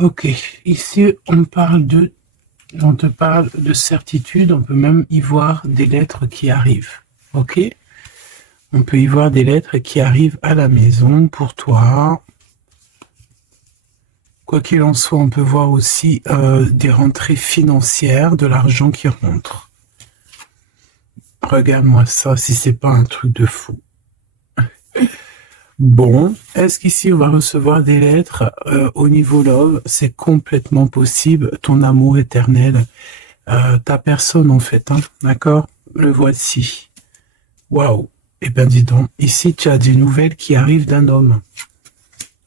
Ok, ici on te parle de certitude, on peut même y voir des lettres qui arrivent. Ok, on peut y voir des lettres qui arrivent à la maison pour toi. Quoi qu'il en soit, on peut voir aussi des rentrées financières, de l'argent qui rentre. Regarde-moi ça, si c'est pas un truc de fou. Bon, est-ce qu'ici on va recevoir des lettres au niveau love? C'est complètement possible. Ton amour éternel, ta personne en fait, hein, d'accord? Le voici. Waouh. Eh ben dis donc, ici tu as des nouvelles qui arrivent d'un homme.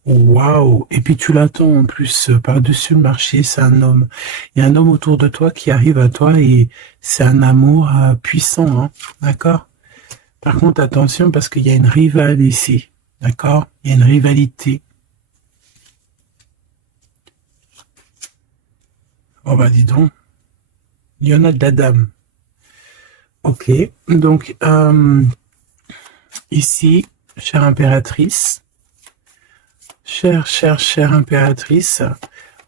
Waouh! Et puis tu l'attends en plus par-dessus le marché, c'est un homme. Il y a un homme autour de toi qui arrive à toi et c'est un amour puissant, hein, d'accord? Par contre, attention parce qu'il y a une rivale ici, d'accord? Il y a une rivalité. Oh bah dis donc, il y en a de la dame. Ok, donc ici, chère impératrice, chère impératrice,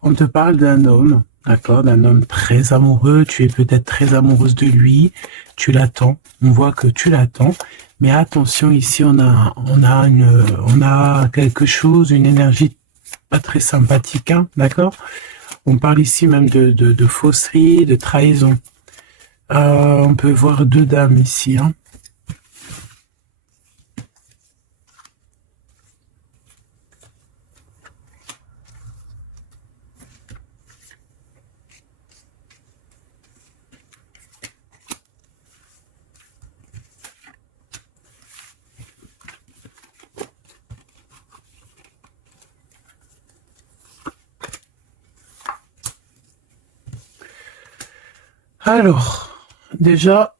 on te parle d'un homme, d'accord, d'un homme très amoureux, tu es peut-être très amoureuse de lui, tu l'attends, on voit que tu l'attends, mais attention, ici on a quelque chose, une énergie pas très sympathique, hein, d'accord? On parle ici même de fausserie, de trahison. On peut voir deux dames ici, hein. Alors, déjà,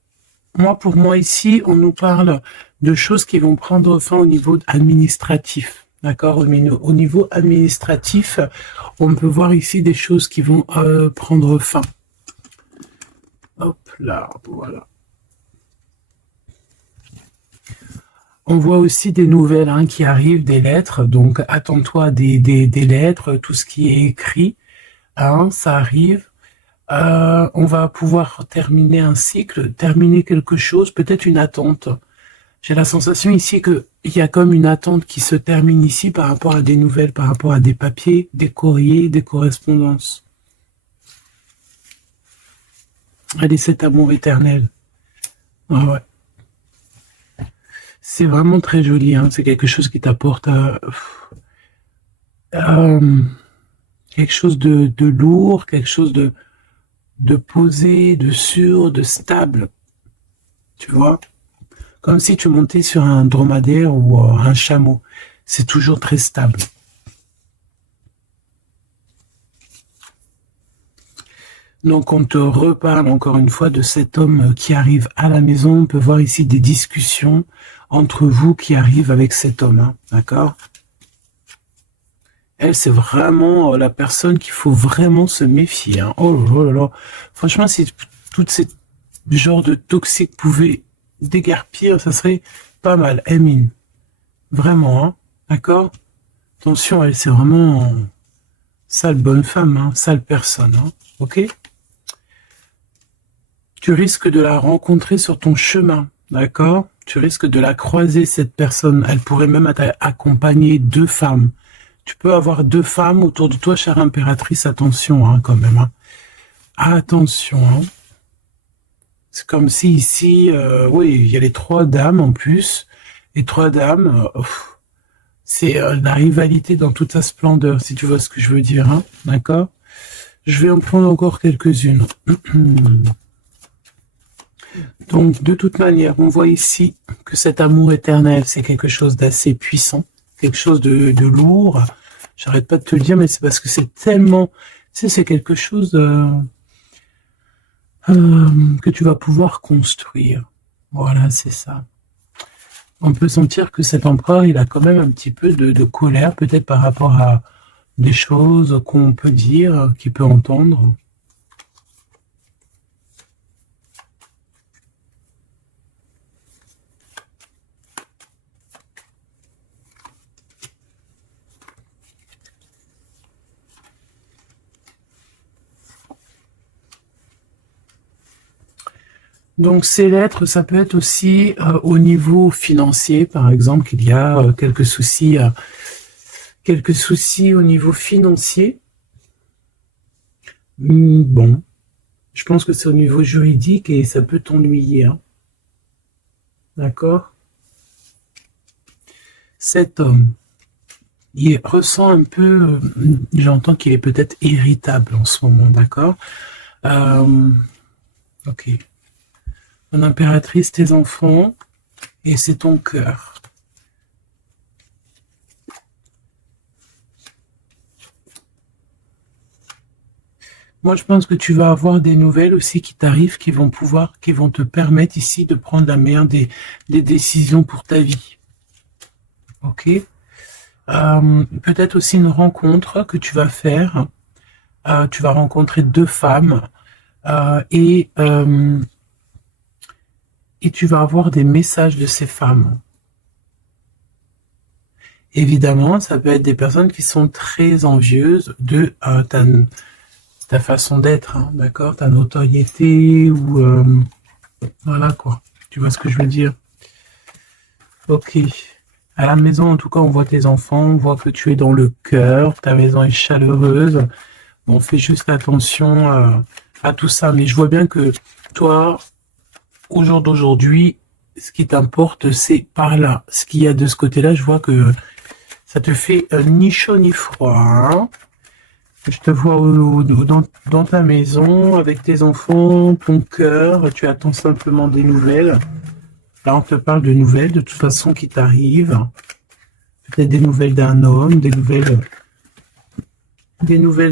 pour moi ici, on nous parle de choses qui vont prendre fin au niveau administratif. D'accord, au niveau administratif, on peut voir ici des choses qui vont prendre fin. Hop là, voilà. On voit aussi des nouvelles hein, qui arrivent, des lettres. Donc, attends-toi à des lettres, tout ce qui est écrit, hein, ça arrive. On va pouvoir terminer un cycle, terminer quelque chose, peut-être une attente. J'ai la sensation ici qu'il y a comme une attente qui se termine ici par rapport à des nouvelles, par rapport à des papiers, des courriers, des correspondances. Allez, cet amour éternel. Ah ouais. C'est vraiment très joli, hein. C'est quelque chose qui t'apporte euh, quelque chose de lourd, quelque chose de posé, de sûr, de stable. Tu vois? Comme si tu montais sur un dromadaire ou un chameau. C'est toujours très stable. Donc on te reparle encore une fois de cet homme qui arrive à la maison. On peut voir ici des discussions entre vous qui arrivent avec cet homme, hein, d'accord? Elle, c'est vraiment la personne qu'il faut vraiment se méfier, hein. Oh là là là. Franchement, si tout ce genre de toxique pouvait déguerpir, ça serait pas mal. Emine, vraiment, hein, d'accord? Attention, elle, c'est vraiment sale bonne femme, hein, sale personne, hein, ok? Tu risques de la rencontrer sur ton chemin, d'accord? Tu risques de la croiser, cette personne. Elle pourrait même accompagner deux femmes. Tu peux avoir deux femmes autour de toi, chère impératrice. Attention, hein, quand même, hein. Attention, hein. C'est comme si ici, oui, il y a les trois dames en plus. Les trois dames, c'est la rivalité dans toute sa splendeur, si tu vois ce que je veux dire, hein, d'accord? Je vais en prendre encore quelques-unes. Donc, de toute manière, on voit ici que cet amour éternel, c'est quelque chose d'assez puissant, quelque chose de lourd. J'arrête pas de te le dire, mais c'est parce que c'est tellement, tu sais, c'est quelque chose que tu vas pouvoir construire. Voilà, c'est ça. On peut sentir que cet empereur, il a quand même un petit peu de colère, peut-être par rapport à des choses qu'on peut dire, qu'il peut entendre. Donc ces lettres, ça peut être aussi au niveau financier, par exemple, qu'il y a quelques soucis au niveau financier. Bon, je pense que c'est au niveau juridique et ça peut t'ennuyer, hein. D'accord? Cet homme, il ressent un peu, j'entends qu'il est peut-être irritable en ce moment, d'accord? Ok. Mon impératrice, tes enfants, et c'est ton cœur. Moi, je pense que tu vas avoir des nouvelles aussi qui t'arrivent, qui vont te permettre ici de prendre la meilleure des décisions pour ta vie. Ok? Peut-être aussi une rencontre que tu vas faire. Tu vas rencontrer deux femmes et tu vas avoir des messages de ces femmes. Évidemment, ça peut être des personnes qui sont très envieuses de ta façon d'être, hein, d'accord, ta notoriété ou voilà quoi. Tu vois ce que je veux dire? Ok. À la maison, en tout cas, on voit tes enfants, on voit que tu es dans le cœur, ta maison est chaleureuse. Bon, fais juste attention à tout ça, mais je vois bien que toi, au jour d'aujourd'hui, ce qui t'importe, c'est par là. Ce qu'il y a de ce côté-là, je vois que ça te fait ni chaud ni froid, hein. Je te vois dans ta maison, avec tes enfants, ton cœur, tu attends simplement des nouvelles. Là, on te parle de nouvelles, de toute façon, qui t'arrivent. Peut-être des nouvelles d'un homme, des nouvelles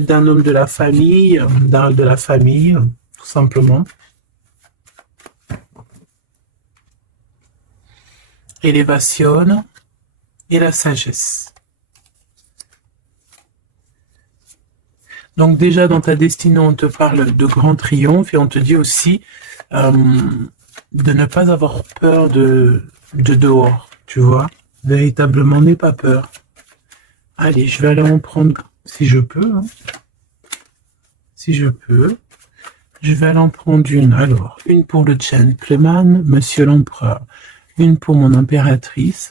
d'un homme de la famille, de la famille, tout simplement. Élévation et la sagesse. Donc déjà dans ta destinée, on te parle de grand triomphe et on te dit aussi de ne pas avoir peur de dehors, tu vois. Véritablement, n'aie pas peur. Allez, je vais aller en prendre si je peux. Hein. Si je peux. Je vais aller en prendre une. Alors, une pour le gentleman, monsieur l'empereur. Une pour mon impératrice.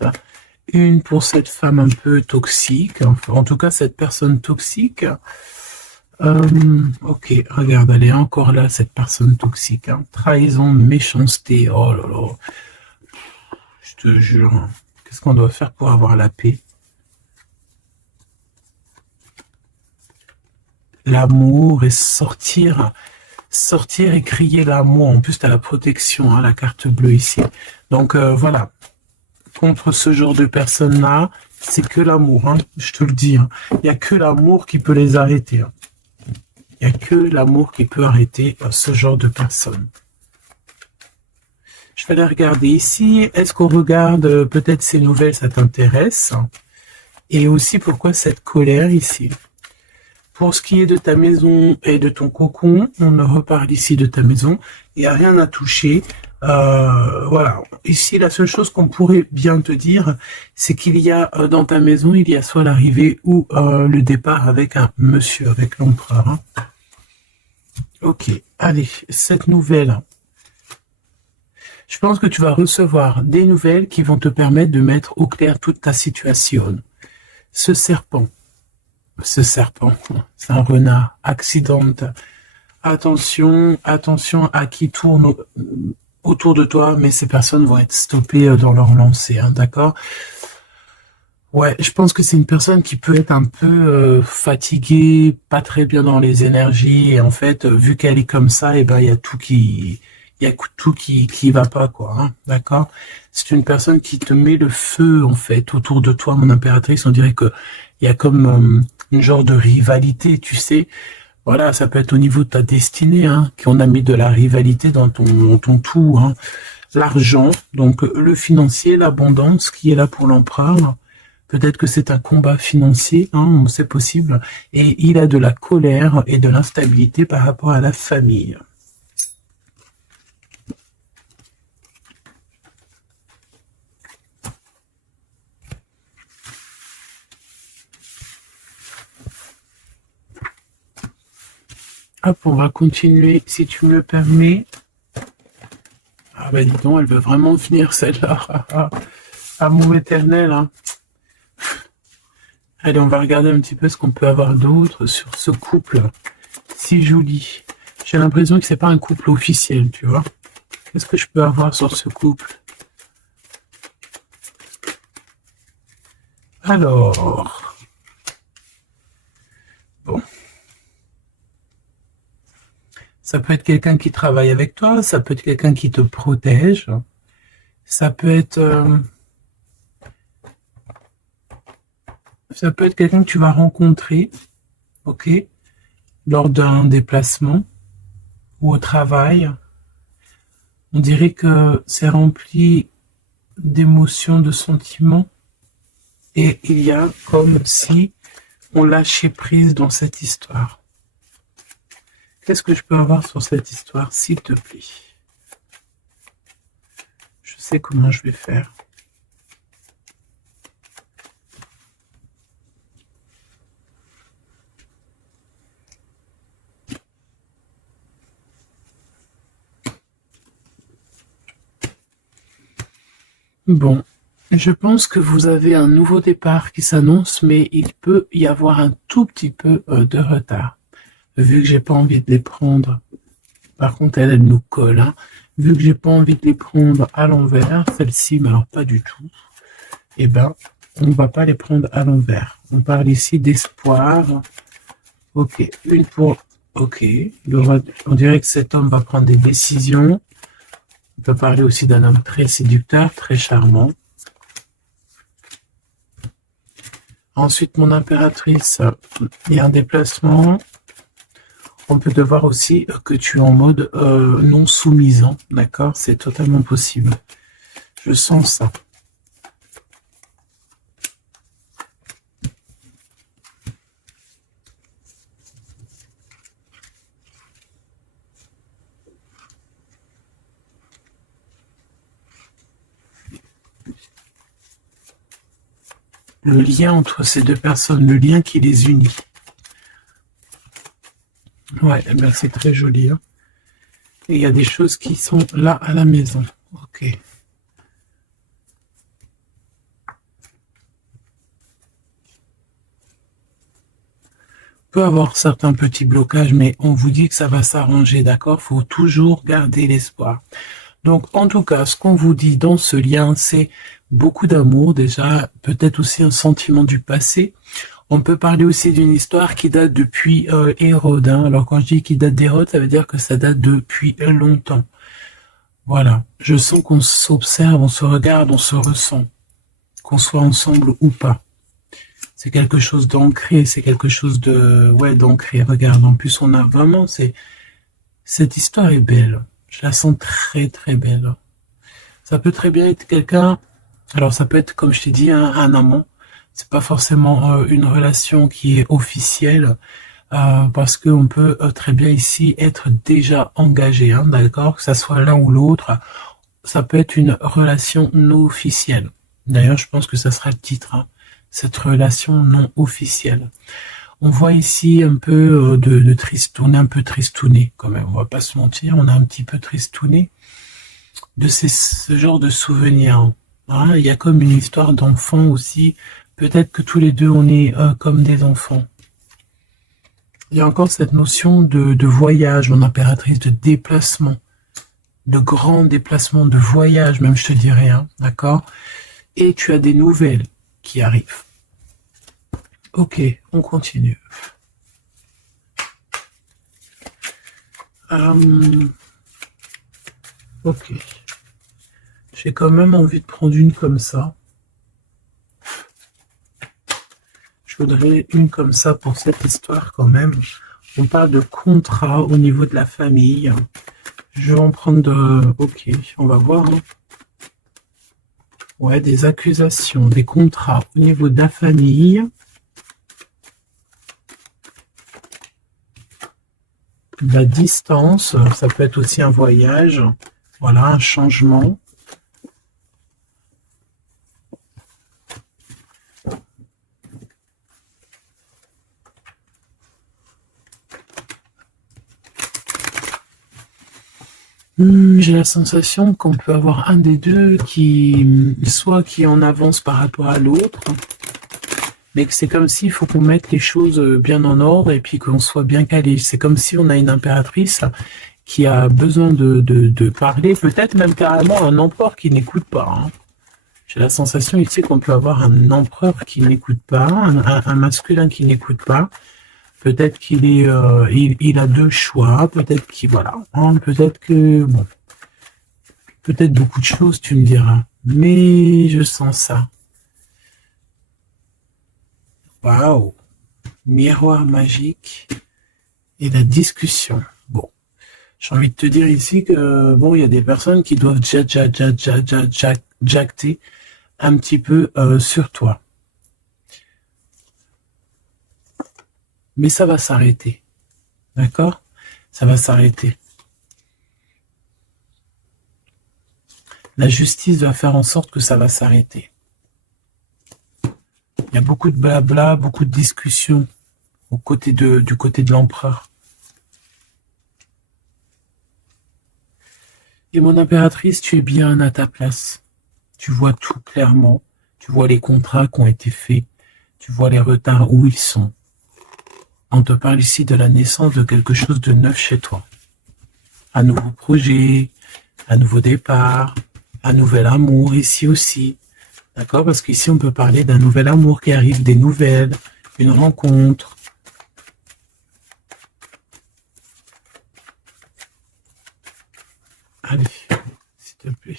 Une pour cette femme un peu toxique. Enfin, en tout cas, cette personne toxique. Ok, regarde, elle est encore là, cette personne toxique. Hein. Trahison, méchanceté. Oh là là. Je te jure. Qu'est-ce qu'on doit faire pour avoir la paix? L'amour et sortir et crier l'amour. En plus, tu as la protection, hein, la carte bleue ici. Donc voilà. Contre ce genre de personnes-là, c'est que l'amour, hein, je te le dis. Hein. Il n'y a que l'amour qui peut les arrêter. Hein. Il n'y a que l'amour qui peut arrêter ce genre de personnes. Je vais aller regarder ici. Est-ce qu'on regarde peut-être ces nouvelles, ça t'intéresse? Et aussi, pourquoi cette colère ici? Pour ce qui est de ta maison et de ton cocon, on reparle ici de ta maison. Il n'y a rien à toucher. Voilà. Ici, la seule chose qu'on pourrait bien te dire, c'est qu'il y a dans ta maison, il y a soit l'arrivée ou le départ avec un monsieur, avec l'empereur. Hein. Ok. Allez, cette nouvelle. Je pense que tu vas recevoir des nouvelles qui vont te permettre de mettre au clair toute ta situation. Ce serpent, c'est un renard, accidente. Attention à qui tourne autour de toi, mais ces personnes vont être stoppées dans leur lancée, hein, d'accord? Ouais, je pense que c'est une personne qui peut être un peu fatiguée, pas très bien dans les énergies, et en fait, vu qu'elle est comme ça, et ben il y a tout qui va pas, quoi, hein, d'accord? C'est une personne qui te met le feu, en fait, autour de toi, mon impératrice. On dirait que il y a comme une genre de rivalité, tu sais. Voilà, ça peut être au niveau de ta destinée, hein, qu'on a mis de la rivalité dans ton tout, hein. L'argent, donc le financier, l'abondance qui est là pour l'empereur. Peut-être que c'est un combat financier, hein, c'est possible. Et il a de la colère et de l'instabilité par rapport à la famille. Hop, on va continuer, si tu me le permets. Ah bah dis donc, elle veut vraiment venir celle-là. Amour éternel, hein. Allez, on va regarder un petit peu ce qu'on peut avoir d'autre sur ce couple si joli. J'ai l'impression que c'est pas un couple officiel, tu vois. Qu'est-ce que je peux avoir sur ce couple? Alors, bon, ça peut être quelqu'un qui travaille avec toi, ça peut être quelqu'un qui te protège, ça peut être, quelqu'un que tu vas rencontrer, ok, lors d'un déplacement ou au travail. On dirait que c'est rempli d'émotions, de sentiments, et il y a comme si on lâchait prise dans cette histoire. Qu'est-ce que je peux avoir sur cette histoire, s'il te plaît? Je sais comment je vais faire. Bon, je pense que vous avez un nouveau départ qui s'annonce, mais il peut y avoir un tout petit peu de retard. Vu que j'ai pas envie de les prendre, par contre elle nous colle, hein. Vu que j'ai pas envie de les prendre à l'envers, celle-ci, mais alors pas du tout, eh ben, on va pas les prendre à l'envers. On parle ici d'espoir. Ok, une pour... Ok, on dirait que cet homme va prendre des décisions. On peut parler aussi d'un homme très séducteur, très charmant. Ensuite, mon impératrice, il y a un déplacement. On peut te voir aussi que tu es en mode non soumisant, d'accord? C'est totalement possible. Je sens ça. Le lien entre ces deux personnes, le lien qui les unit. Ouais, ben c'est très joli, hein. Et il y a des choses qui sont là à la maison. Ok. Peut avoir certains petits blocages, mais on vous dit que ça va s'arranger, d'accord? Faut toujours garder l'espoir. Donc, en tout cas, ce qu'on vous dit dans ce lien, c'est beaucoup d'amour, déjà, peut-être aussi un sentiment du passé. On peut parler aussi d'une histoire qui date depuis Hérode, hein. Alors, quand je dis qui date d'Hérode, ça veut dire que ça date depuis longtemps. Voilà. Je sens qu'on s'observe, on se regarde, on se ressent, qu'on soit ensemble ou pas. C'est quelque chose d'ancré, c'est quelque chose de, ouais, d'ancré. Regarde, en plus, on a vraiment, cette histoire est belle. Je la sens très, très belle. Ça peut très bien être quelqu'un, alors ça peut être, comme je t'ai dit, un amant. C'est pas forcément une relation qui est officielle, parce qu'on peut très bien ici être déjà engagé, hein, d'accord, que ça soit l'un ou l'autre. Ça peut être une relation non officielle. D'ailleurs, je pense que ça sera le titre, hein, cette relation non officielle. On voit ici un peu de tristouné, un peu tristouné quand même, on va pas se mentir, on a un petit peu tristouné de ce genre de souvenirs. Hein. Il y a comme une histoire d'enfant aussi, peut-être que tous les deux on est comme des enfants. Il y a encore cette notion de voyage, mon impératrice, de déplacement, de grands déplacements, de voyage même, je te dirais, hein, d'accord? Et tu as des nouvelles qui arrivent. Ok, on continue. Ok. J'ai quand même envie de prendre une comme ça. Je voudrais une comme ça pour cette histoire quand même. On parle de contrat au niveau de la famille. Je vais en prendre de... Ok, on va voir. Hein. Ouais, des accusations, des contrats au niveau de la famille. La distance, ça peut être aussi un voyage. Voilà, un changement. J'ai la sensation qu'on peut avoir un des deux soit qui en avance par rapport à l'autre, mais que c'est comme s'il faut qu'on mette les choses bien en ordre et puis qu'on soit bien calé. C'est comme si on a une impératrice qui a besoin de parler, peut-être même carrément un empereur qui n'écoute pas, hein. J'ai la sensation ici qu'on peut avoir un empereur qui n'écoute pas, un masculin qui n'écoute pas. Peut-être qu'il est, il a deux choix. Peut-être qu'il voilà, hein, peut-être que bon, peut-être beaucoup de choses, tu me diras. Mais je sens ça. Waouh, miroir magique et la discussion. Bon, j'ai envie de te dire ici que bon, il y a des personnes qui doivent jacter un petit peu sur toi. Mais ça va s'arrêter. D'accord? Ça va s'arrêter. La justice va faire en sorte que ça va s'arrêter. Il y a beaucoup de blabla, beaucoup de discussions du côté de l'empereur. Et mon impératrice, tu es bien à ta place. Tu vois tout clairement. Tu vois les contrats qui ont été faits. Tu vois les retards où ils sont. On te parle ici de la naissance de quelque chose de neuf chez toi. Un nouveau projet, un nouveau départ, un nouvel amour ici aussi. D'accord? Parce qu'ici, on peut parler d'un nouvel amour qui arrive, des nouvelles, une rencontre. Allez, s'il te plaît.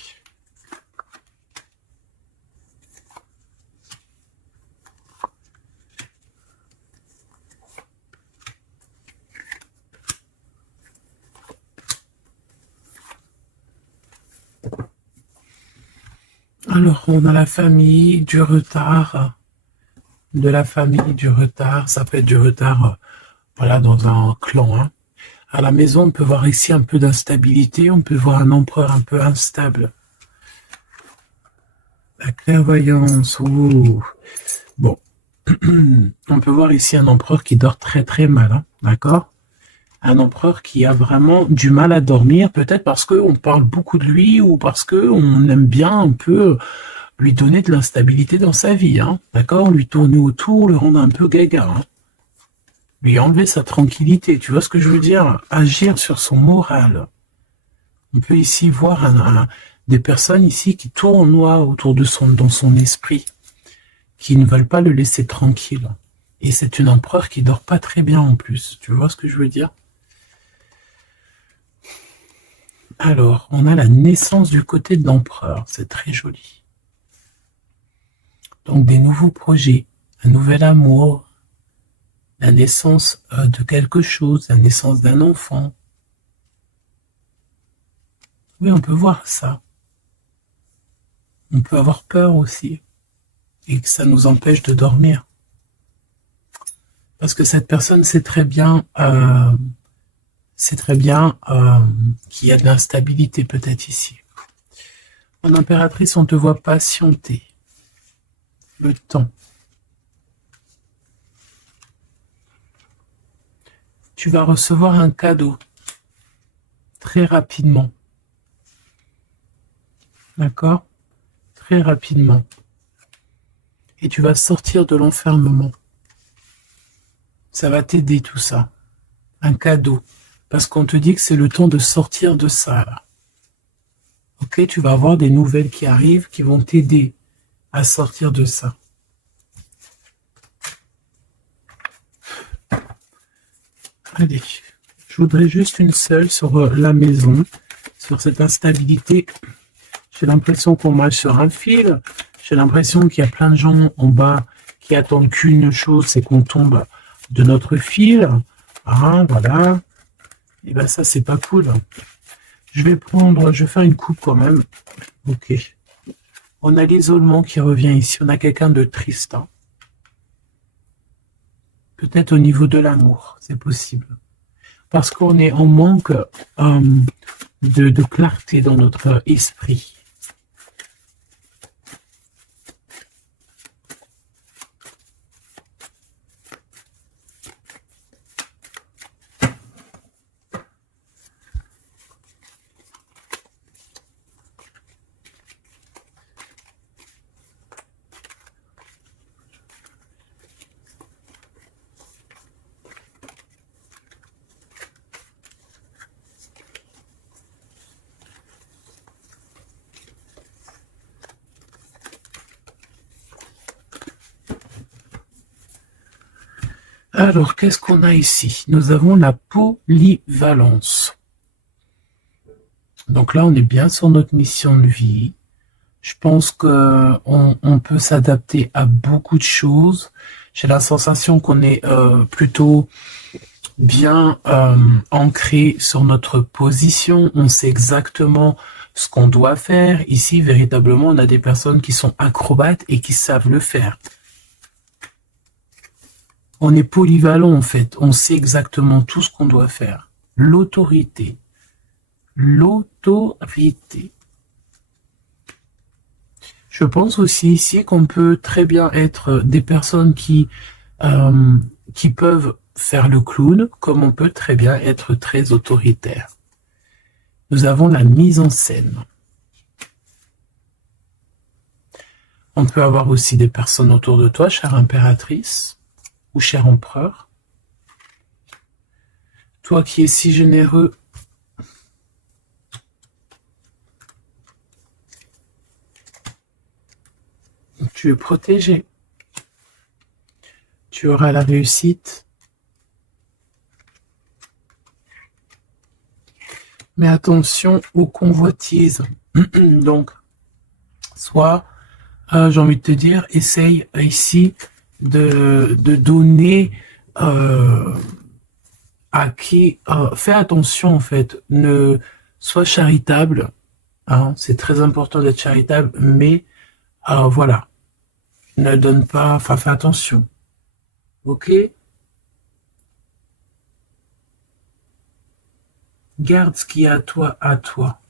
Alors, on a la famille, du retard, de la famille, du retard. Ça peut être du retard, voilà, dans un clan, hein. À la maison, on peut voir ici un peu d'instabilité. On peut voir un empereur un peu instable. La clairvoyance, ouh. Bon, on peut voir ici un empereur qui dort très très mal, hein, d'accord? Un empereur qui a vraiment du mal à dormir, peut-être parce qu'on parle beaucoup de lui ou parce qu'on aime bien un peu lui donner de l'instabilité dans sa vie, hein, d'accord? Lui tourner autour, le rendre un peu gaga, hein. Lui enlever sa tranquillité, tu vois ce que je veux dire? Agir sur son moral. On peut ici voir des personnes ici qui tournoient autour de dans son esprit, qui ne veulent pas le laisser tranquille. Et c'est une empereur qui dort pas très bien en plus. Tu vois ce que je veux dire? Alors, on a la naissance du côté de l'empereur. C'est très joli. Donc, des nouveaux projets, un nouvel amour, la naissance de quelque chose, la naissance d'un enfant. Oui, on peut voir ça. On peut avoir peur aussi. Et que ça nous empêche de dormir. Parce que cette personne sait très bien qu'il y a de l'instabilité peut-être ici. En impératrice, on te voit patienter. Le temps. Tu vas recevoir un cadeau. Très rapidement. D'accord? Très rapidement. Et tu vas sortir de l'enfermement. Ça va t'aider tout ça. Un cadeau. Parce qu'on te dit que c'est le temps de sortir de ça. Là. Ok, tu vas avoir des nouvelles qui arrivent qui vont t'aider à sortir de ça. Allez, je voudrais juste une seule sur la maison, sur cette instabilité. J'ai l'impression qu'on marche sur un fil. J'ai l'impression qu'il y a plein de gens en bas qui attendent qu'une chose, c'est qu'on tombe de notre fil. Ah, voilà. Et ben ça, c'est pas cool. Je vais faire une coupe quand même. Ok. On a l'isolement qui revient ici. On a quelqu'un de triste. Hein. Peut-être au niveau de l'amour, c'est possible. Parce qu'on est en manque de clarté dans notre esprit. Alors, qu'est-ce qu'on a ici? Nous avons la polyvalence. Donc là, on est bien sur notre mission de vie. Je pense que on peut s'adapter à beaucoup de choses. J'ai la sensation qu'on est plutôt bien ancré sur notre position. On sait exactement ce qu'on doit faire. Ici, véritablement, on a des personnes qui sont acrobates et qui savent le faire. On est polyvalent en fait. On sait exactement tout ce qu'on doit faire. L'autorité. L'autorité. Je pense aussi ici qu'on peut très bien être des personnes qui peuvent faire le clown, comme on peut très bien être très autoritaire. Nous avons la mise en scène. On peut avoir aussi des personnes autour de toi, chère impératrice ou cher empereur. Toi qui es si généreux, tu es protégé. Tu auras la réussite. Mais attention aux convoitises. Donc, soit, j'ai envie de te dire, essaye ici de donner à qui... fais attention en fait, ne sois charitable. Hein, c'est très important d'être charitable, mais voilà, ne donne pas... Enfin, fais attention. Ok? Garde ce qui est à toi, à toi.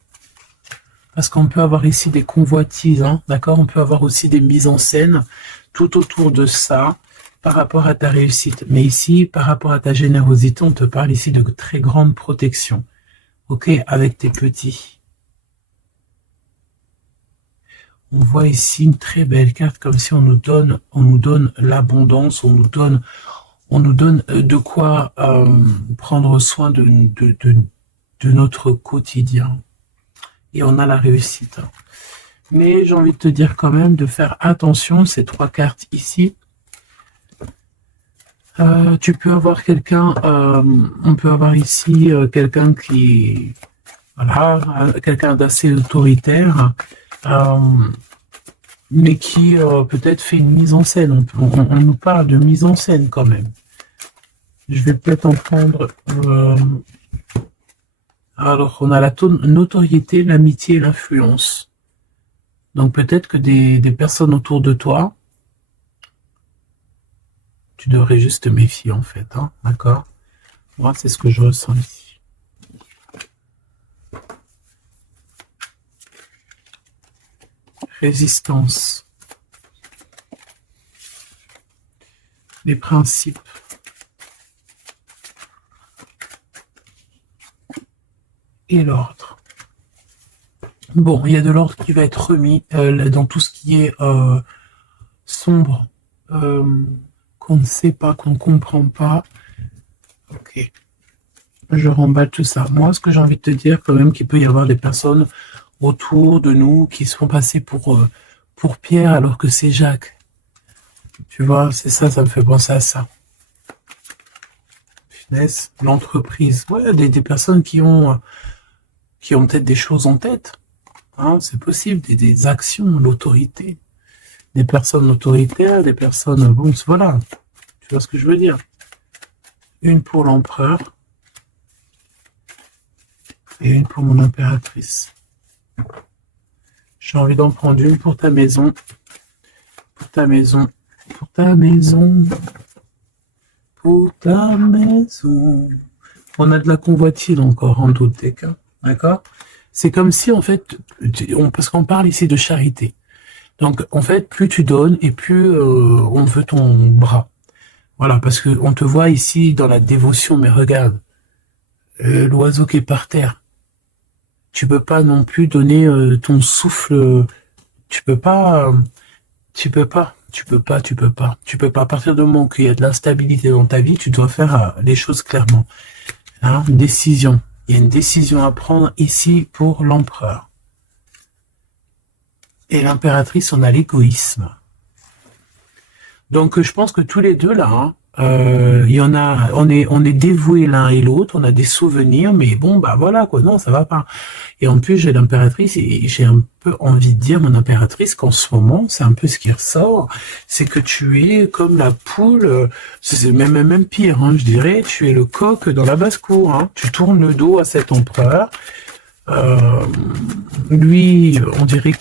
Parce qu'on peut avoir ici des convoitises, hein, d'accord? On peut avoir aussi des mises en scène tout autour de ça par rapport à ta réussite. Mais ici, par rapport à ta générosité, on te parle ici de très grande protection. Ok? Avec tes petits. On voit ici une très belle carte, comme si on nous donne l'abondance, on nous donne de quoi prendre soin de notre quotidien. Et on a la réussite. Mais j'ai envie de te dire quand même de faire attention, ces trois cartes ici. Tu peux avoir quelqu'un, on peut avoir ici quelqu'un qui, voilà, quelqu'un d'assez autoritaire, mais qui peut-être fait une mise en scène. On nous parle de mise en scène quand même. Je vais peut-être en prendre... alors, on a la notoriété, l'amitié et l'influence. Donc peut-être que des personnes autour de toi, tu devrais juste te méfier en fait, hein, d'accord? Moi, c'est ce que je ressens ici. Résistance. Les principes. Et l'ordre. Bon, il y a de l'ordre qui va être remis dans tout ce qui est sombre, qu'on ne sait pas, qu'on ne comprend pas. Ok. Je remballe tout ça. Moi, ce que j'ai envie de te dire, quand même, qu'il peut y avoir des personnes autour de nous qui se font passer pour Pierre alors que c'est Jacques. Tu vois, c'est ça, ça me fait penser à ça. Finesse, l'entreprise. Ouais, des personnes qui ont peut-être des choses en tête. Hein, c'est possible, des actions, l'autorité. Des personnes autoritaires, des personnes... Bon, voilà. Tu vois ce que je veux dire? Une pour l'empereur. Et une pour mon impératrice. J'ai envie d'en prendre une pour ta maison. Pour ta maison. Pour ta maison. Pour ta maison. On a de la convoitise encore, en doute des cas. D'accord? C'est comme si, en fait, parce qu'on parle ici de charité. Donc, en fait, plus tu donnes et plus on veut ton bras. Voilà, parce que on te voit ici dans la dévotion, mais regarde, l'oiseau qui est par terre. Tu peux pas non plus donner ton souffle. Tu peux pas. Tu peux pas. À partir du moment qu'il y a de l'instabilité dans ta vie, tu dois faire les choses clairement. Hein, une décision. Il y a une décision à prendre ici pour l'empereur. Et l'impératrice, on a l'égoïsme. Donc, je pense que tous les deux, là, Il y en a, on est dévoués l'un et l'autre, on a des souvenirs, mais bon, bah voilà quoi, non, ça va pas. Et en plus, j'ai l'impératrice et j'ai un peu envie de dire, mon impératrice, qu'en ce moment, c'est un peu ce qui ressort, c'est que tu es comme la poule, c'est même pire, hein, je dirais, tu es le coq dans la basse-cour, hein, tu tournes le dos à cet empereur. Euh, Lui, on dirait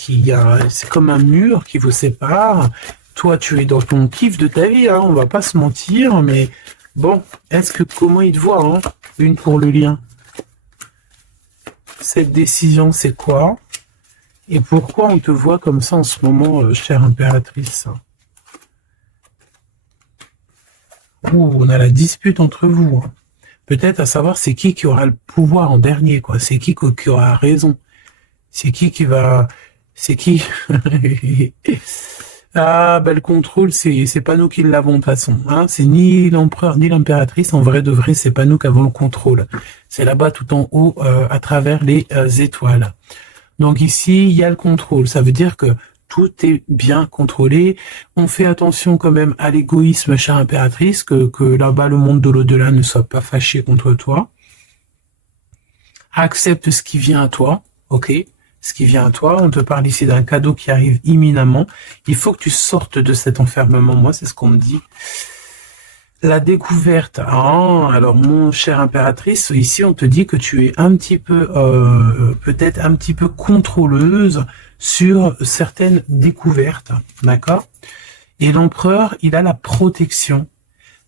c'est comme un mur qui vous sépare. Toi, tu es dans ton kiff de ta vie, hein, on va pas se mentir, mais bon, comment il te voit, hein, une pour le lien. Cette décision, c'est quoi? Et pourquoi on te voit comme ça en ce moment, chère impératrice? Ouh, on a la dispute entre vous, hein. Peut-être à savoir c'est qui aura le pouvoir en dernier, quoi. C'est qui aura raison. C'est qui va... C'est qui Ah, ben le contrôle, c'est pas nous qui l'avons de toute façon. Hein. C'est ni l'empereur ni l'impératrice. En vrai de vrai, c'est pas nous qui avons le contrôle. C'est là-bas tout en haut, à travers les étoiles. Donc ici, il y a le contrôle. Ça veut dire que tout est bien contrôlé. On fait attention quand même à l'égoïsme, chère impératrice, que là-bas, le monde de l'au-delà ne soit pas fâché contre toi. Accepte ce qui vient à toi, ok? Ce qui vient à toi, on te parle ici d'un cadeau qui arrive imminemment. Il faut que tu sortes de cet enfermement. Moi, c'est ce qu'on me dit. La découverte. Ah, alors, mon cher impératrice, ici, on te dit que tu es un petit peu, peut-être un petit peu contrôleuse sur certaines découvertes, d'accord? Et l'empereur, il a la protection.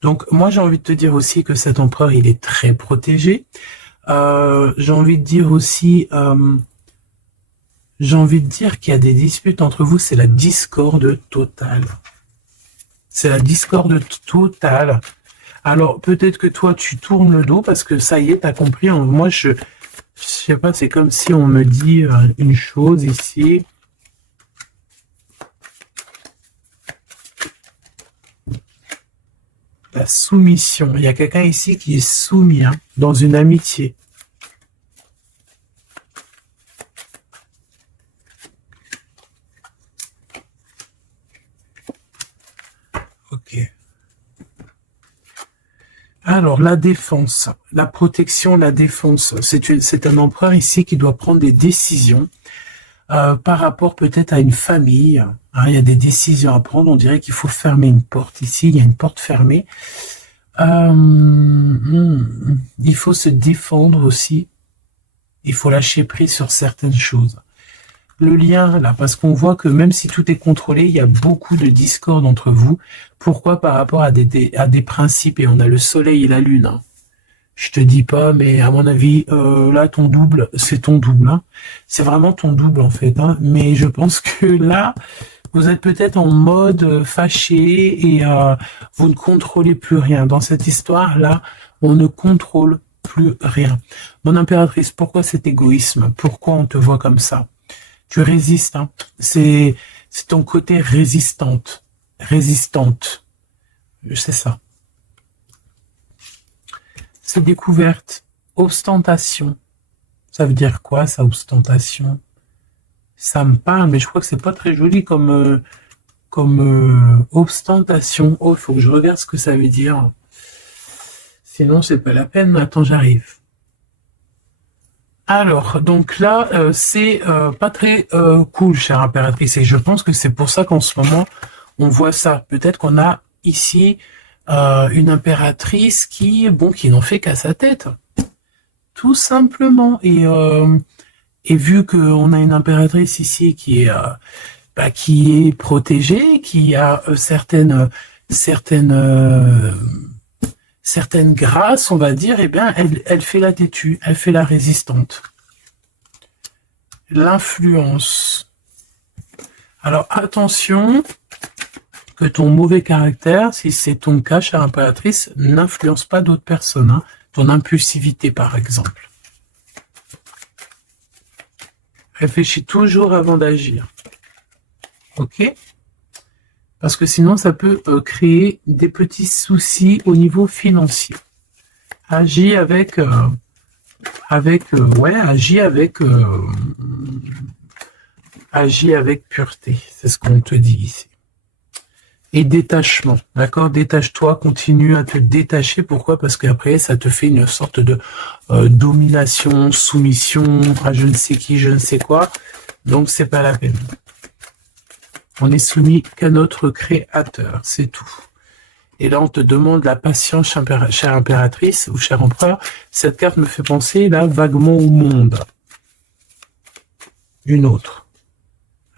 Donc, moi, j'ai envie de te dire aussi que cet empereur, il est très protégé. J'ai envie de dire aussi, qu'il y a des disputes entre vous, c'est la discorde totale. C'est la discorde totale. Alors, peut-être que toi, tu tournes le dos parce que ça y est, t'as compris. Moi, je sais pas, c'est comme si on me dit une chose ici. La soumission. Il y a quelqu'un ici qui est soumis, hein, dans une amitié. Ok. Alors, la défense, la protection, la défense. C'est un empereur ici qui doit prendre des décisions par rapport peut-être à une famille. Hein, il y a des décisions à prendre. On dirait qu'il faut fermer une porte ici. Il y a une porte fermée. Il faut se défendre aussi. Il faut lâcher prise sur certaines choses. Le lien, là, parce qu'on voit que même si tout est contrôlé, il y a beaucoup de discorde entre vous. Pourquoi? Par rapport à des principes. Et on a le soleil et la lune. Hein. Je te dis pas, mais à mon avis, là, ton double, c'est ton double. Hein. C'est vraiment ton double, en fait. Hein. Mais je pense que là, vous êtes peut-être en mode fâché et vous ne contrôlez plus rien. Dans cette histoire-là, on ne contrôle plus rien. Mon impératrice, pourquoi cet égoïsme? Pourquoi on te voit comme ça? Tu résistes, hein. C'est ton côté résistante. C'est ça. C'est découverte. Ostentation. Ça veut dire quoi, ça, ostentation? Ça me parle, mais je crois que c'est pas très joli comme ostentation. Oh, il faut que je regarde ce que ça veut dire. Sinon, c'est pas la peine. Attends, j'arrive. Alors, donc là, c'est pas très cool, chère impératrice, et je pense que c'est pour ça qu'en ce moment, on voit ça. Peut-être qu'on a ici une impératrice qui n'en fait qu'à sa tête, tout simplement. Et vu qu'on a une impératrice ici qui est protégée, qui a certaines grâces, on va dire, eh bien, elle fait la têtue, elle fait la résistante. L'influence. Alors, attention que ton mauvais caractère, si c'est ton cas, chère impératrice, n'influence pas d'autres personnes. Hein. Ton impulsivité, par exemple. Réfléchis toujours avant d'agir. Ok ? Parce que sinon, ça peut créer des petits soucis au niveau financier. Agis avec pureté. C'est ce qu'on te dit ici. Et détachement, d'accord? Détache-toi, continue à te détacher. Pourquoi? Parce qu'après, ça te fait une sorte de domination, soumission à je ne sais qui, je ne sais quoi. Donc, c'est pas la peine. On est soumis qu'à notre créateur, c'est tout. Et là, on te demande la patience, chère impératrice ou cher empereur. Cette carte me fait penser, là, vaguement au monde. Une autre.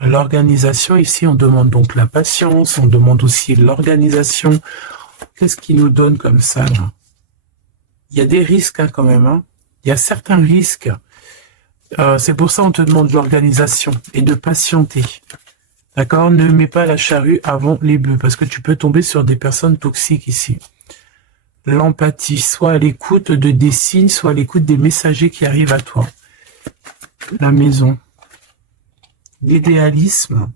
L'organisation, ici, on demande donc la patience, on demande aussi l'organisation. Qu'est-ce qui nous donne comme ça, là? Il y a des risques, hein, quand même. Hein. Il y a certains risques. C'est pour ça qu'on te demande l'organisation et de patienter. D'accord? Ne mets pas la charrue avant les bœufs, parce que tu peux tomber sur des personnes toxiques ici. L'empathie, soit à l'écoute des signes, soit à l'écoute des messagers qui arrivent à toi. La maison. L'idéalisme.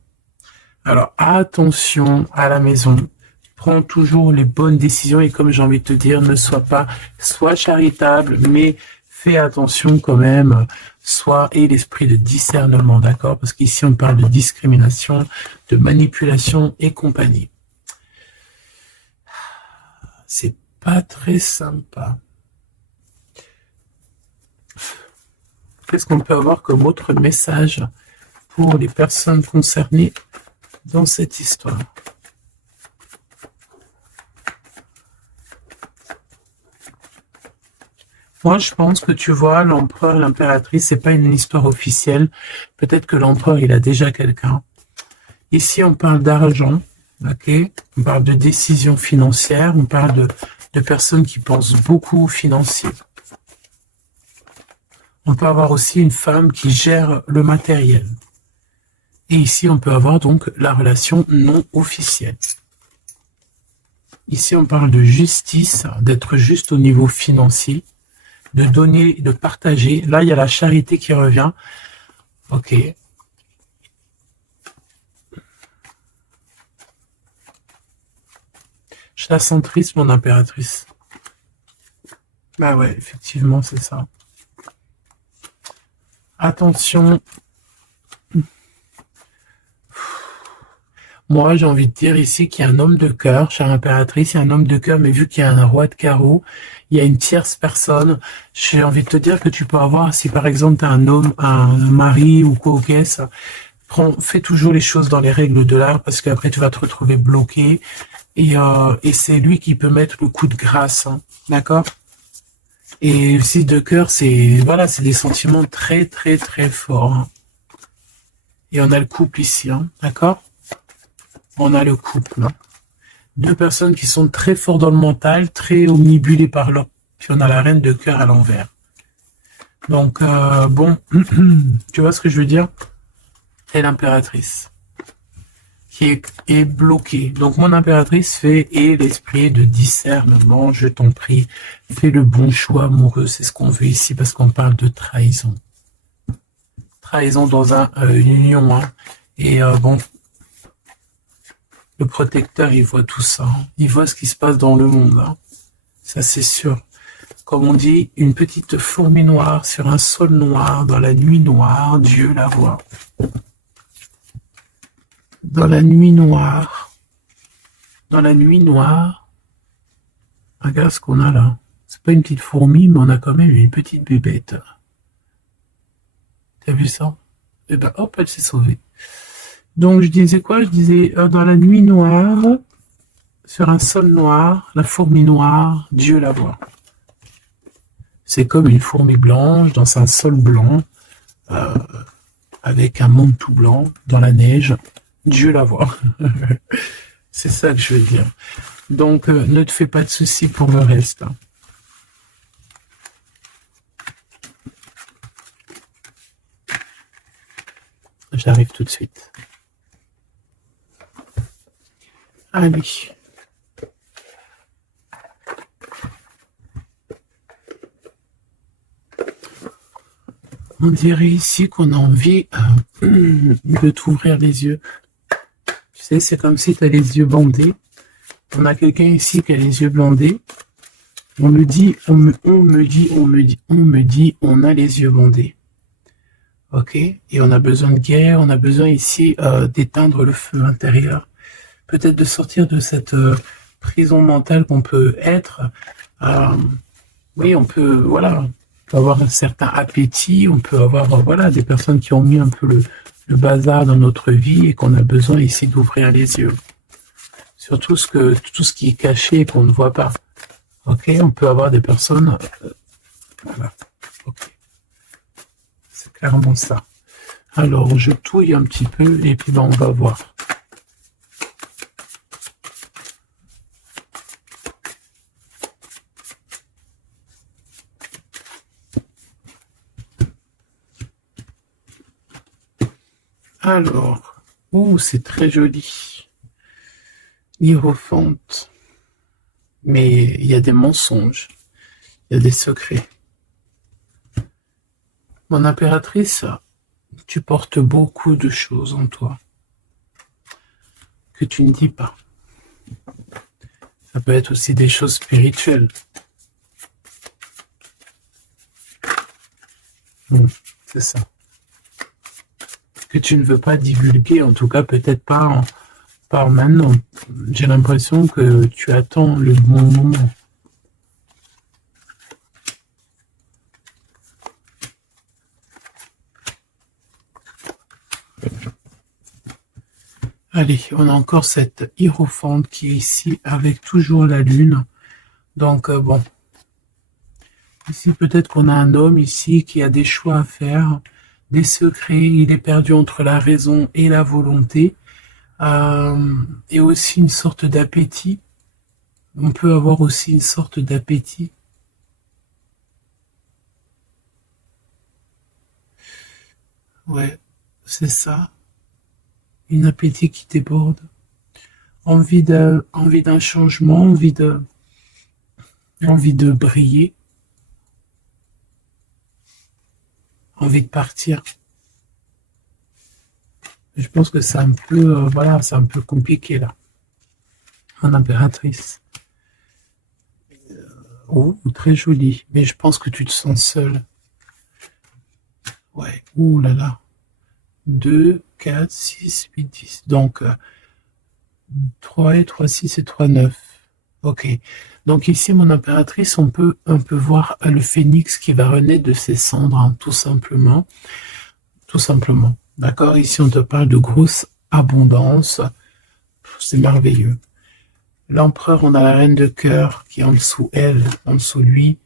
Alors, attention à la maison. Prends toujours les bonnes décisions et comme j'ai envie de te dire, ne sois charitable, mais fais attention quand même, et l'esprit de discernement, d'accord? Parce qu'ici, on parle de discrimination, de manipulation et compagnie. C'est pas très sympa. Qu'est-ce qu'on peut avoir comme autre message pour les personnes concernées dans cette histoire? Moi, je pense que tu vois, l'empereur, l'impératrice, c'est pas une histoire officielle. Peut-être que l'empereur, il a déjà quelqu'un. Ici, on parle d'argent, ok? On parle de décisions financières, on parle de personnes qui pensent beaucoup aux financiers. On peut avoir aussi une femme qui gère le matériel. Et ici, on peut avoir donc la relation non officielle. Ici, on parle de justice, d'être juste au niveau financier, de donner, de partager. Là, il y a la charité qui revient. Ok. Je la sens triste, mon impératrice. Bah ouais, effectivement, c'est ça. Attention. Moi, j'ai envie de dire ici qu'il y a un homme de cœur, chère impératrice, il y a un homme de cœur, mais vu qu'il y a un roi de carreau, il y a une tierce personne. J'ai envie de te dire que tu peux avoir, si par exemple tu as un homme, un mari ou quoi au caisse, fais toujours les choses dans les règles de l'art, parce qu'après tu vas te retrouver bloqué, et c'est lui qui peut mettre le coup de grâce, hein, d'accord? Et aussi de cœur, c'est voilà, c'est des sentiments très très très forts. Hein. Et on a le couple ici, hein, d'accord? On a le couple. Hein. Deux personnes qui sont très forts dans le mental, très omnibulées par l'autre. Puis on a la reine de cœur à l'envers. Donc, bon, tu vois ce que je veux dire? Et l'impératrice qui est bloquée. Donc, mon impératrice fait et l'esprit de discernement, je t'en prie, fais le bon choix amoureux. C'est ce qu'on veut ici parce qu'on parle de trahison. Trahison dans une union. Hein. Et bon, le protecteur, il voit tout ça. Hein. Il voit ce qui se passe dans le monde. Hein. Ça, c'est sûr. Comme on dit, une petite fourmi noire sur un sol noir, dans la nuit noire, Dieu la voit. Dans la nuit noire, regarde ce qu'on a là. C'est pas une petite fourmi, mais on a quand même une petite bébête. T'as vu ça? Et ben hop, elle s'est sauvée. Donc je disais quoi? Je disais dans la nuit noire, sur un sol noir, la fourmi noire, Dieu la voit. C'est comme une fourmi blanche dans un sol blanc, avec un monde tout blanc, dans la neige. Dieu la voit. C'est ça que je veux dire. Donc, ne te fais pas de soucis pour le reste. Hein. J'arrive tout de suite. Allez. On dirait ici qu'on a envie de t'ouvrir les yeux. Tu sais, c'est comme si tu as les yeux bandés. On a quelqu'un ici qui a les yeux bandés. On me dit, on me dit, on a les yeux bandés. Ok? Et on a besoin de guerre, on a besoin ici d'éteindre le feu intérieur. peut-être de sortir de cette prison mentale qu'on peut être. Oui, on peut, voilà, on peut avoir un certain appétit, on peut avoir, voilà, des personnes qui ont mis un peu le bazar dans notre vie et qu'on a besoin ici d'ouvrir les yeux. Sur tout ce qui est caché et qu'on ne voit pas. Ok, on peut avoir des personnes, voilà, ok, c'est clairement ça. Alors, je touille un petit peu et puis ben, on va voir. Alors, c'est très joli. Hiérophante. Mais il y a des mensonges, il y a des secrets. Mon impératrice, tu portes beaucoup de choses en toi que tu ne dis pas. Ça peut être aussi des choses spirituelles. C'est ça. Que tu ne veux pas divulguer, en tout cas peut-être pas par maintenant. J'ai l'impression que tu attends le bon moment. Allez, on a encore cette hiérophante qui est ici avec toujours la lune. Donc bon, ici peut-être qu'on a un homme ici qui a des choix à faire, des secrets, il est perdu entre la raison et la volonté, et aussi une sorte d'appétit. On peut avoir aussi une sorte d'appétit. Ouais, c'est ça. Une appétit qui déborde. Envie d'un changement, envie de briller. Envie de partir. Je pense que c'est un peu, voilà, c'est un peu compliqué là. En impératrice. Très joli. Mais je pense que tu te sens seul. Ouais, ouh là là. 2, 4, 6, 8, 10. Donc, 3 et 3, 6 et 3, 9. Ok. Donc ici, mon impératrice, on peut un peu voir le phénix qui va renaître de ses cendres, hein, tout simplement. Tout simplement. D'accord? Ici, on te parle de grosse abondance. C'est merveilleux. L'empereur, on a la reine de cœur qui est en dessous elle, en dessous lui,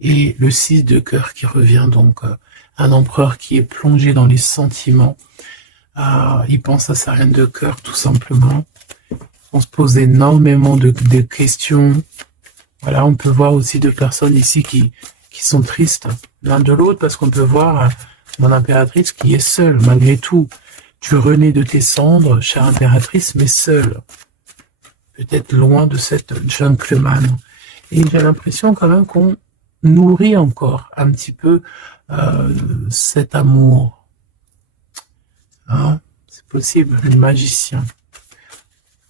et le 6 de cœur qui revient, donc un empereur qui est plongé dans les sentiments. Il pense à sa reine de cœur, tout simplement. On se pose énormément de questions. Voilà, on peut voir aussi deux personnes ici qui sont tristes l'un de l'autre, parce qu'on peut voir mon impératrice qui est seule, malgré tout. Tu renais de tes cendres, chère impératrice, mais seule. Peut-être loin de cette gentleman. Et j'ai l'impression quand même qu'on nourrit encore un petit peu cet amour. Hein? C'est possible, le magicien.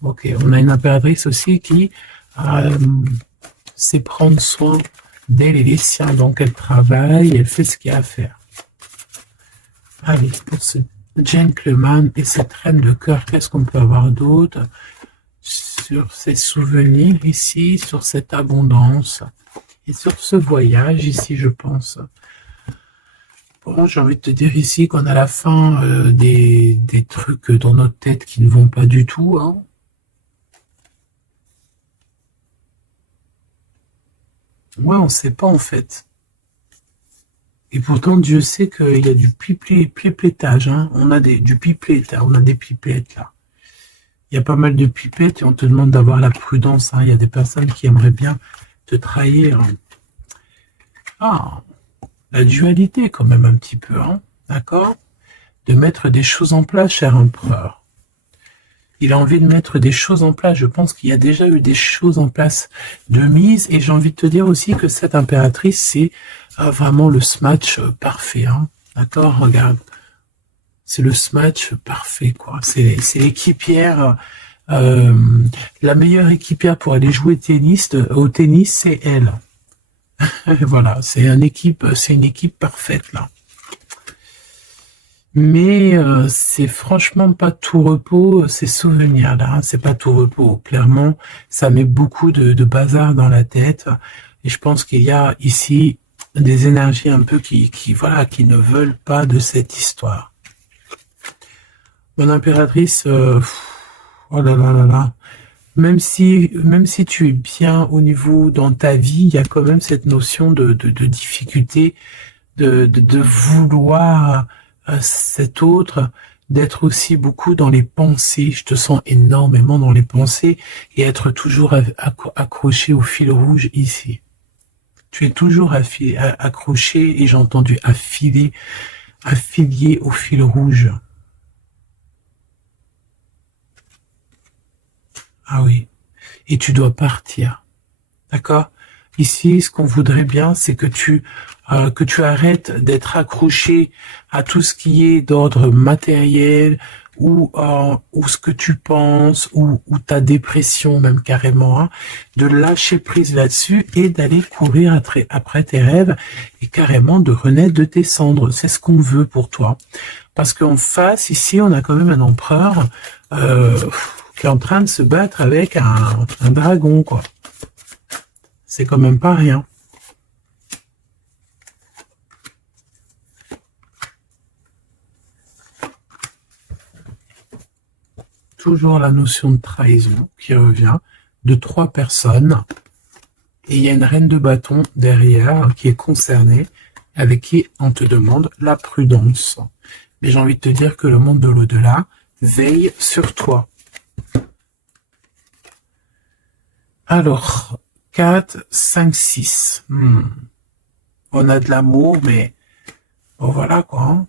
Ok, on a une impératrice aussi qui sait prendre soin d'elle et des siens. Donc elle travaille, elle fait ce qu'il y a à faire. Allez, pour ce gentleman et cette reine de cœur, qu'est-ce qu'on peut avoir d'autre sur ces souvenirs ici, sur cette abondance et sur ce voyage ici, je pense. Bon, j'ai envie de te dire ici qu'on a la fin des trucs dans notre tête qui ne vont pas du tout. Hein. Ouais, on ne sait pas en fait. Et pourtant, Dieu sait qu'il y a du pipettage. Hein. On a du pipette, on a des pipettes là. Il y a pas mal de pipettes et on te demande d'avoir la prudence. Hein. Il y a des personnes qui aimeraient bien te trahir. La dualité quand même un petit peu. Hein. D'accord? De mettre des choses en place, cher empereur. Il a envie de mettre des choses en place. Je pense qu'il y a déjà eu des choses en place de mise. Et j'ai envie de te dire aussi que cette impératrice, c'est vraiment le smash parfait. Hein. D'accord? Regarde. C'est le smash parfait, quoi. C'est l'équipière, la meilleure équipière pour aller jouer au tennis, c'est elle. Voilà, c'est une équipe parfaite, là. Mais c'est franchement pas tout repos, ces souvenirs-là, hein, c'est pas tout repos. Clairement, ça met beaucoup de bazar dans la tête. Et je pense qu'il y a ici des énergies un peu voilà, qui ne veulent pas de cette histoire. Mon impératrice, oh là là là là, même si tu es bien au niveau dans ta vie, il y a quand même cette notion de difficulté, de vouloir cet autre, d'être aussi beaucoup dans les pensées. Je te sens énormément dans les pensées et être toujours accroché au fil rouge ici. Tu es toujours accroché et j'ai entendu affilié au fil rouge. Ah oui. Et tu dois partir. D'accord? Ici, ce qu'on voudrait bien, c'est que tu arrêtes d'être accroché à tout ce qui est d'ordre matériel ou ce que tu penses ou ta dépression même carrément, hein, de lâcher prise là-dessus et d'aller courir après tes rêves et carrément de renaître de tes cendres. C'est ce qu'on veut pour toi. Parce qu'en face, ici, on a quand même un empereur qui est en train de se battre avec un dragon, quoi. C'est quand même pas rien. Toujours la notion de trahison qui revient de 3 personnes. Et il y a une reine de bâton derrière qui est concernée, avec qui on te demande la prudence. Mais j'ai envie de te dire que le monde de l'au-delà veille sur toi. Alors, 4, 5, 6. On a de l'amour, mais bon, voilà quoi. Hein.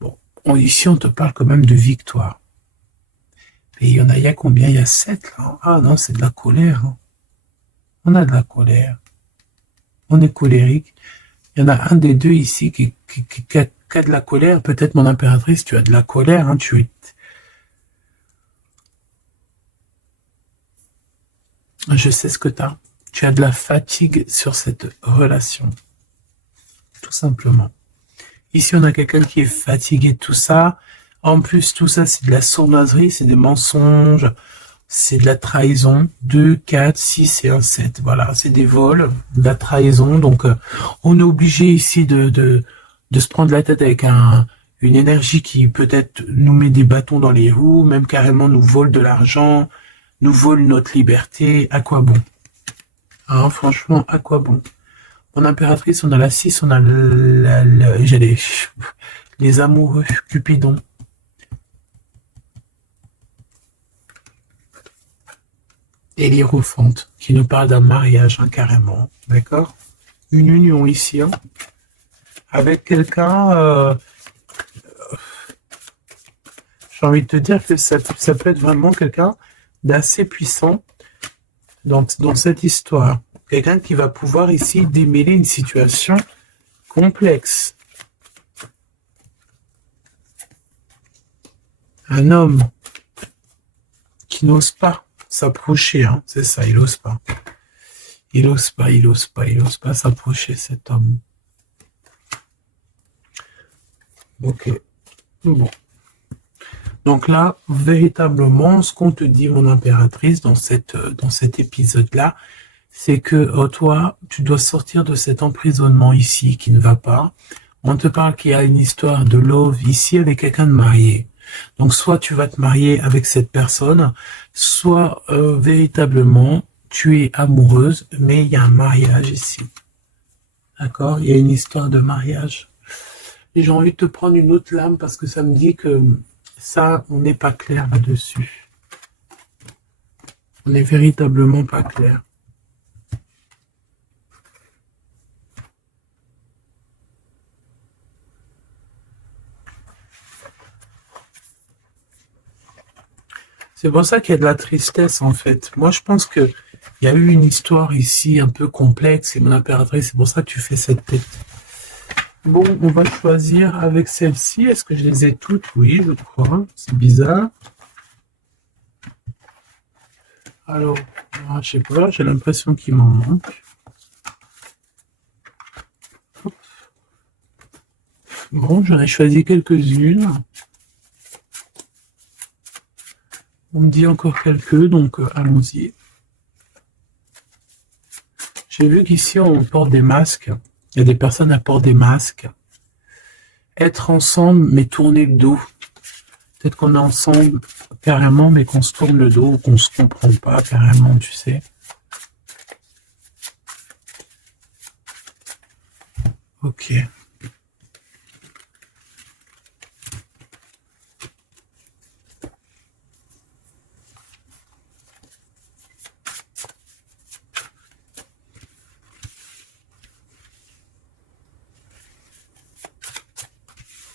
Bon, ici, on te parle quand même de victoire. Et il y a combien? Il y a 7 là. Ah non, c'est de la colère. Hein. On a de la colère. On est colérique. Il y en a un des deux ici qui a de la colère. Peut-être mon impératrice, tu as de la colère. Hein, Je sais ce que tu as. Tu as de la fatigue sur cette relation. Tout simplement. Ici, on a quelqu'un qui est fatigué de tout ça. En plus, tout ça, c'est de la sournoiserie, c'est des mensonges, c'est de la trahison. 2, 4, 6 et un 7. Voilà, c'est des vols, de la trahison. Donc, on est obligé ici de se prendre la tête avec une énergie qui peut-être nous met des bâtons dans les roues, même carrément nous vole de l'argent, nous vole notre liberté. À quoi bon? Hein, franchement, à quoi bon? Mon impératrice, on a la 6, on a j'ai les amoureux, Cupidon. Et l'Hiérophante, qui nous parle d'un mariage, hein, carrément, d'accord? Une union ici, hein, avec quelqu'un, j'ai envie de te dire que ça peut être vraiment quelqu'un d'assez puissant dans cette histoire. Quelqu'un qui va pouvoir ici démêler une situation complexe. Un homme qui n'ose pas s'approcher, hein, c'est ça, il n'ose pas. Il n'ose pas s'approcher, cet homme. Ok. Bon. Donc là, véritablement, ce qu'on te dit, mon impératrice, dans cet épisode-là, c'est que toi, tu dois sortir de cet emprisonnement ici qui ne va pas. On te parle qu'il y a une histoire de love ici avec quelqu'un de marié. Donc soit tu vas te marier avec cette personne, soit véritablement tu es amoureuse, mais il y a un mariage ici. D'accord? Il y a une histoire de mariage. Et j'ai envie de te prendre une autre lame parce que ça me dit que ça, on n'est pas clair là-dessus. On n'est véritablement pas clair. C'est pour ça qu'il y a de la tristesse, en fait. Moi, je pense que il y a eu une histoire ici un peu complexe et mon impératrice, c'est pour ça que tu fais cette tête. Bon, on va choisir avec celle-ci. Est-ce que je les ai toutes? Oui, je crois. C'est bizarre. Alors, je sais pas, j'ai l'impression qu'il m'en manque. Bon, j'en ai choisi quelques-unes. On me dit encore quelques, donc allons-y. J'ai vu qu'ici, on porte des masques. Il y a des personnes qui portent des masques. Être ensemble, mais tourner le dos. Peut-être qu'on est ensemble carrément, mais qu'on se tourne le dos ou qu'on se comprend pas carrément, tu sais. Ok.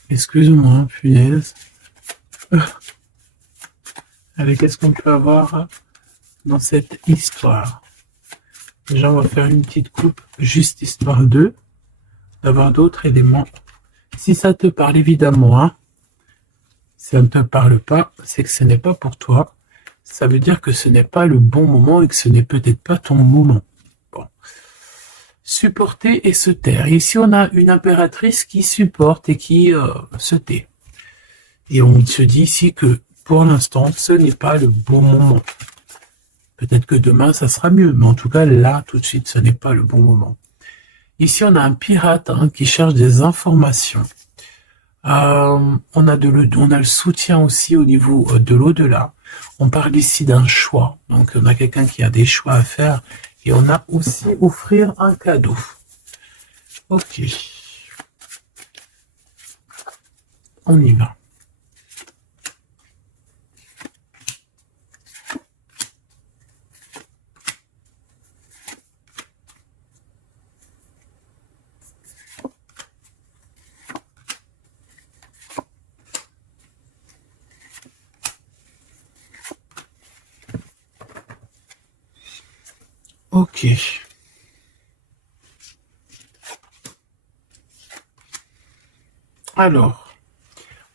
Excuse-moi, punaise. Allez, qu'est-ce qu'on peut avoir dans cette histoire? Déjà, on va faire une petite coupe, juste histoire d'avoir d'autres éléments. Si ça te parle, évidemment, hein. Si ça ne te parle pas, c'est que ce n'est pas pour toi. Ça veut dire que ce n'est pas le bon moment et que ce n'est peut-être pas ton moment. Bon. Supporter et se taire. Ici, on a une impératrice qui supporte et qui se tait. Et on se dit ici que pour l'instant, ce n'est pas le bon moment. Peut-être que demain, ça sera mieux, mais en tout cas, là, tout de suite, ce n'est pas le bon moment. Ici, on a un pirate qui cherche des informations. On a le soutien aussi au niveau de l'au-delà. On parle ici d'un choix. Donc, on a quelqu'un qui a des choix à faire. Et on a aussi offrir un cadeau. Ok. On y va. Ok. Alors,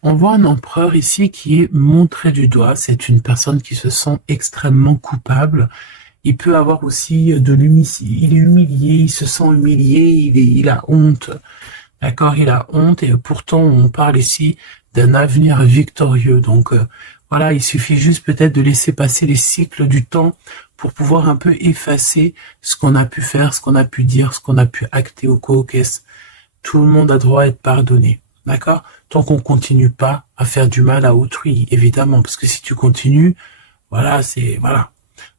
on voit un empereur ici qui est montré du doigt. C'est une personne qui se sent extrêmement coupable. Il peut avoir aussi de l'humiliation. Il est humilié, il se sent humilié, il a honte. D'accord, il a honte et pourtant on parle ici d'un avenir victorieux. Donc voilà, il suffit juste peut-être de laisser passer les cycles du temps pour pouvoir un peu effacer ce qu'on a pu faire, ce qu'on a pu dire, ce qu'on a pu acter au co-caisse. Tout le monde a droit à être pardonné. D'accord? Tant qu'on continue pas à faire du mal à autrui, évidemment, parce que si tu continues, voilà, c'est voilà.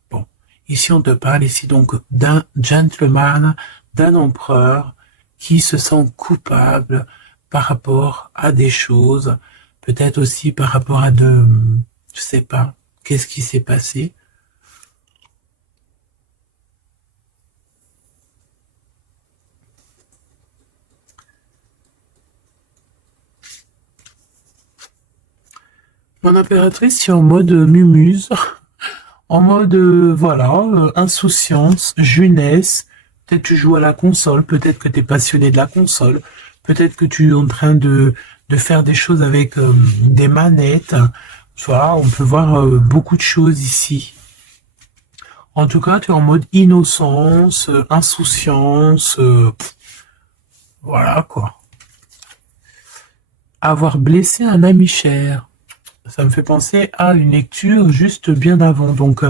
Bon, ici on te parle ici donc d'un gentleman, d'un empereur qui se sent coupable par rapport à des choses, peut-être aussi par rapport à je sais pas, qu'est-ce qui s'est passé. Mon impératrice, c'est en mode mumuse, en mode, voilà, insouciance, jeunesse. Peut-être tu joues à la console, peut-être que tu es passionné de la console, peut-être que tu es en train de faire des choses avec des manettes. Tu vois, on peut voir beaucoup de choses ici. En tout cas, tu es en mode innocence, insouciance, voilà quoi. Avoir blessé un ami cher. Ça me fait penser à une lecture juste bien avant. Donc,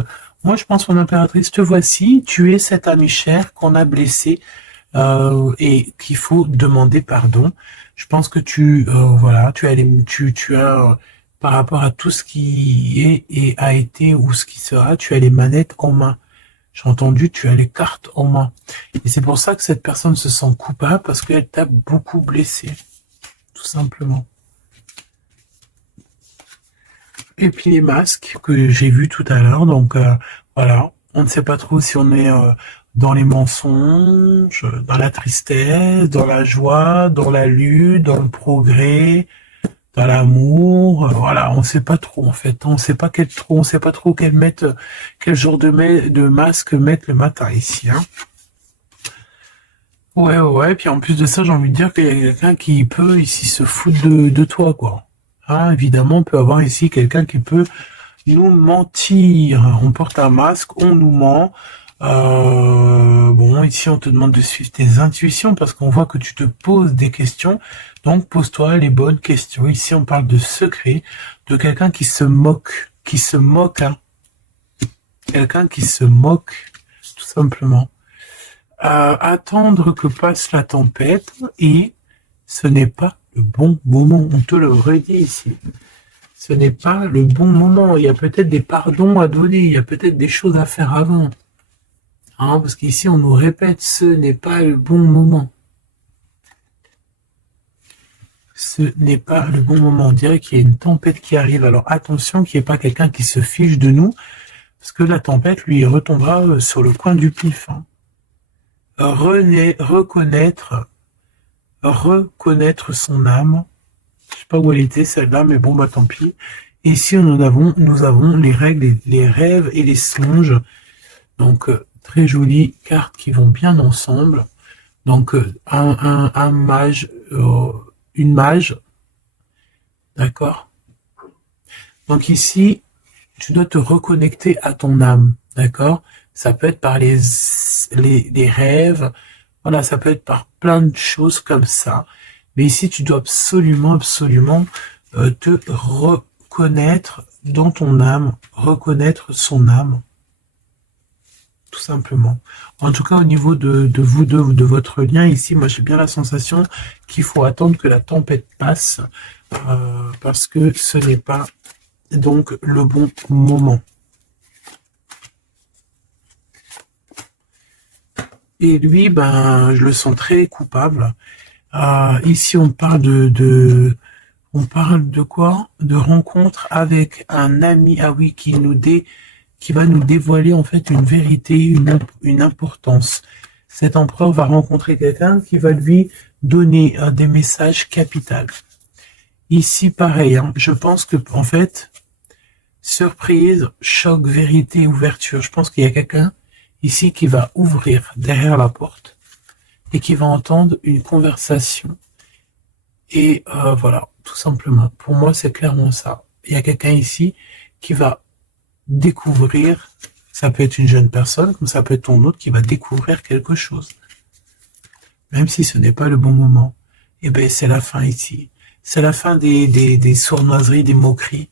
moi, je pense, mon impératrice, te voici, tu es cet ami cher qu'on a blessé et qu'il faut demander pardon. Je pense que voilà, tu as, par rapport à tout ce qui est et a été ou ce qui sera, tu as les manettes en main. J'ai entendu, tu as les cartes en main. Et c'est pour ça que cette personne se sent coupable parce qu'elle t'a beaucoup blessé. Tout simplement. Et puis les masques que j'ai vus tout à l'heure, donc voilà, on ne sait pas trop si on est dans les mensonges, dans la tristesse, dans la joie, dans la lutte, dans le progrès, dans l'amour, voilà, on ne sait pas trop en fait, on sait pas on sait pas trop quel genre de masque mettre le matin ici, hein. Ouais, puis en plus de ça, j'ai envie de dire qu'il y a quelqu'un qui peut ici se foutre de toi, quoi. Ah, évidemment, on peut avoir ici quelqu'un qui peut nous mentir. On porte un masque, on nous ment. Bon, ici on te demande de suivre tes intuitions parce qu'on voit que tu te poses des questions. Donc pose-toi les bonnes questions. Ici on parle de secret, de quelqu'un qui se moque, hein. Quelqu'un qui se moque, tout simplement. Attendre que passe la tempête et ce n'est pas le bon moment. On te le redit ici. Ce n'est pas le bon moment. Il y a peut-être des pardons à donner. Il y a peut-être des choses à faire avant. Hein, parce qu'ici, on nous répète, ce n'est pas le bon moment. Ce n'est pas le bon moment. On dirait qu'il y a une tempête qui arrive. Alors attention qu'il n'y ait pas quelqu'un qui se fiche de nous. Parce que la tempête, lui, retombera sur le coin du pif. Hein. Reconnaître son âme. Je sais pas où elle était celle-là, mais bon bah tant pis. Et ici nous avons les règles, les rêves et les songes. Donc très jolies cartes qui vont bien ensemble. Donc un mage, une mage, d'accord. Donc ici tu dois te reconnecter à ton âme, d'accord. Ça peut être par les rêves. Voilà, ça peut être par plein de choses comme ça. Mais ici, tu dois absolument te reconnaître dans ton âme, reconnaître son âme, tout simplement. En tout cas, au niveau de vous deux, de votre lien, ici, moi j'ai bien la sensation qu'il faut attendre que la tempête passe, parce que ce n'est pas donc le bon moment. Et lui, ben, je le sens très coupable. Ici, on parle on parle de quoi? De rencontre avec un ami, ah oui, qui va nous dévoiler en fait une vérité, une importance. Cet empereur va rencontrer quelqu'un qui va lui donner des messages capitaux. Ici, pareil, hein, je pense que en fait, surprise, choc, vérité, ouverture. Je pense qu'il y a quelqu'un ici qui va ouvrir derrière la porte et qui va entendre une conversation. Et voilà, tout simplement. Pour moi, c'est clairement ça. Il y a quelqu'un ici qui va découvrir, ça peut être une jeune personne, comme ça peut être ton autre, qui va découvrir quelque chose. Même si ce n'est pas le bon moment. Et ben c'est la fin ici. C'est la fin des sournoiseries, des moqueries,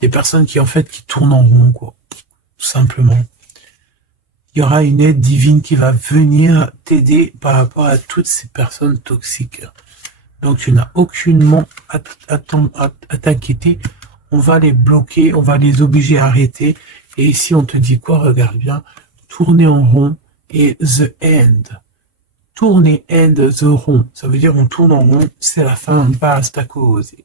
des personnes qui en fait qui tournent en rond, quoi. Tout simplement. Il y aura une aide divine qui va venir t'aider par rapport à toutes ces personnes toxiques. Donc tu n'as aucunement à t'inquiéter. On va les bloquer, on va les obliger à arrêter. Et ici on te dit quoi? Regarde bien. Tourner en rond et the end. Tourner end the rond. Ça veut dire on tourne en rond, c'est la fin, basta cause.